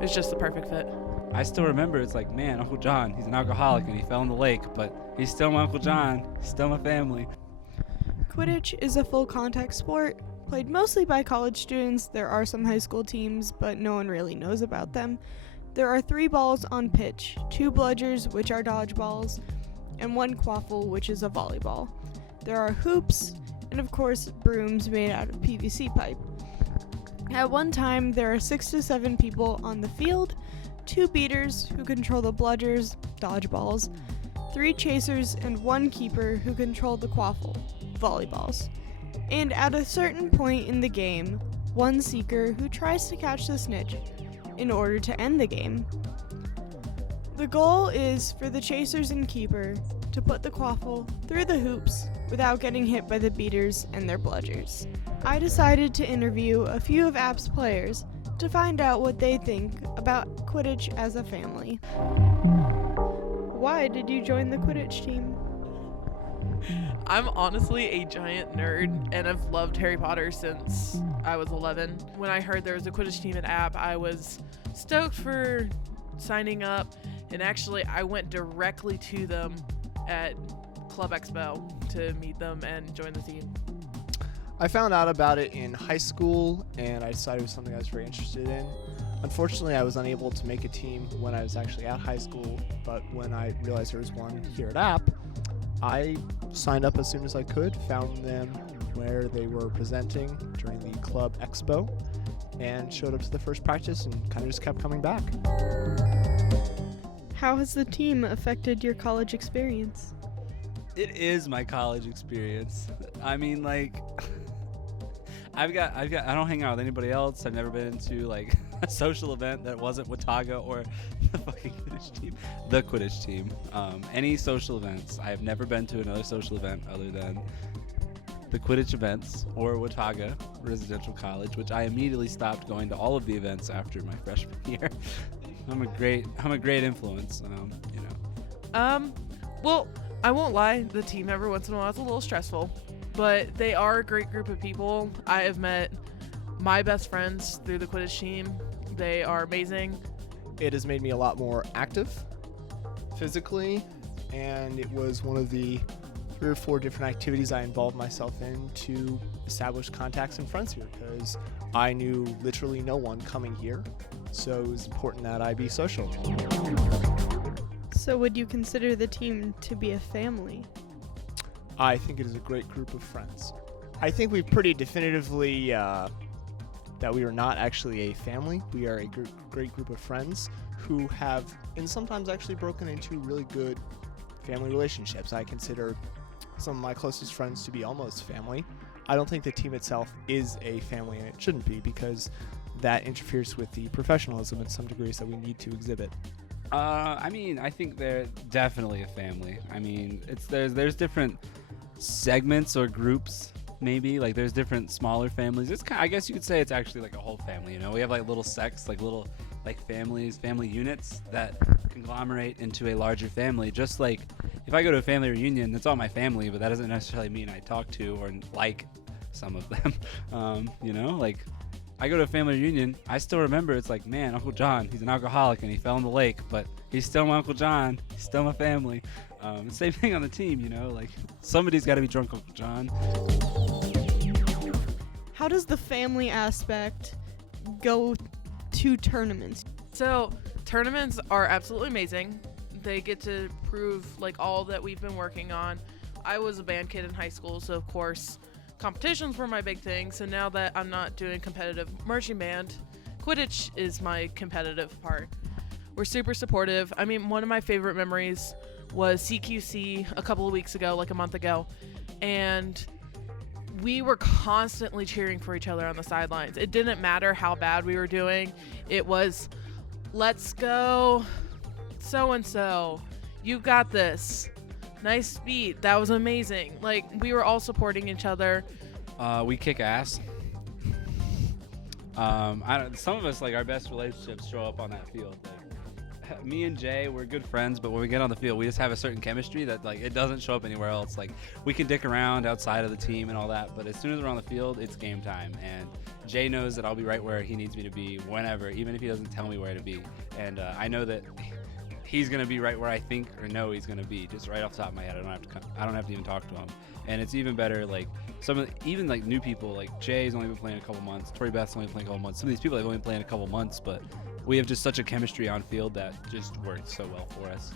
It's just the perfect fit. I still remember, it's like, man, Uncle John, he's an alcoholic and he fell in the lake, but he's still my Uncle John, he's still my family. Quidditch is a full contact sport, played mostly by college students. There are some high school teams, but no one really knows about them. There are 3 balls on pitch, 2 bludgers, which are dodgeballs, and 1 quaffle, which is a volleyball. There are hoops, and of course, brooms made out of PVC pipe. At one time, there are 6 to 7 people on the field, 2 beaters who control the bludgers, dodgeballs, 3 chasers, and 1 keeper who control the quaffle, volleyballs. And at a certain point in the game, 1 seeker who tries to catch the snitch in order to end the game. The goal is for the chasers and keeper to put the quaffle through the hoops without getting hit by the beaters and their bludgers. I decided to interview a few of App's players to find out what they think about Quidditch as a family. Why did you join the Quidditch team? I'm honestly a giant nerd, and I've loved Harry Potter since I was 11. When I heard there was a Quidditch team at App, I was stoked for signing up, and actually I went directly to them at Club Expo to meet them and join the team. I found out about it in high school, and I decided it was something I was very interested in. Unfortunately, I was unable to make a team when I was actually at high school, but when I realized there was one here at App, I signed up as soon as I could, found them where they were presenting during the Club Expo, and showed up to the first practice and kind of just kept coming back. How has the team affected your college experience? It is my college experience. I mean, like, I don't hang out with anybody else. I've never been to, like, a social event that wasn't Watauga or the fucking Quidditch team. The Quidditch team. Any social events. I have never been to another social event other than the Quidditch events or Watauga Residential College, which I immediately stopped going to all of the events after my freshman year. I'm a great influence, you know. Well, I won't lie, the team every once in a while is a little stressful, but they are a great group of people. I have met my best friends through the Quidditch team. They are amazing. It has made me a lot more active physically, and it was one of the 3 or 4 different activities I involved myself in to establish contacts and friends here, because I knew literally no one coming here, so it was important that I be social. So would you consider the team to be a family? I think it is a great group of friends. I think we pretty definitively that we are not actually a family. We are a great group of friends who have, and sometimes actually broken into really good family relationships. I consider some of my closest friends to be almost family. I don't think the team itself is a family, and it shouldn't be, because that interferes with the professionalism in some degrees that we need to exhibit. I mean, I think they're definitely a family. I mean, there's different segments or groups, maybe. Like, there's different smaller families. I guess you could say it's actually like a whole family, you know? We have, like, little sects, like little, like, family units that conglomerate into a larger family. Just like, if I go to a family reunion, that's all my family, but that doesn't necessarily mean I talk to or like some of them. You know? Like, I go to a family reunion, I still remember, it's like, man, Uncle John, he's an alcoholic and he fell in the lake, but he's still my Uncle John, he's still my family. Same thing on the team, you know, like, somebody's got to be drunk Uncle John. How does the family aspect go to tournaments? So tournaments are absolutely amazing. They get to prove, like, all that we've been working on. I was a band kid in high school, so of course competitions were my big thing. So now that I'm not doing competitive marching band, Quidditch is my competitive part. We're super supportive. I mean, one of my favorite memories was CQC a couple of weeks ago, like a month ago, and we were constantly cheering for each other on the sidelines. It didn't matter how bad we were doing. It was, let's go, so-and-so, you got this. Nice beat. That was amazing. Like, we were all supporting each other. We kick ass. Some of us, like, our best relationships show up on that field. Like, me and Jay, we're good friends, but when we get on the field, we just have a certain chemistry that like it doesn't show up anywhere else. Like we can dick around outside of the team and all that, but as soon as we're on the field, it's game time. And Jay knows that I'll be right where he needs me to be whenever, even if he doesn't tell me where to be. And I know that he's gonna be right where I think or know he's gonna be, just right off the top of my head. I don't have to even talk to him. And it's even better, like even like new people, like Jay's only been playing a couple months, Tori Beth's only been playing a couple months. Some of these people have only been playing a couple months, but we have just such a chemistry on field that just works so well for us.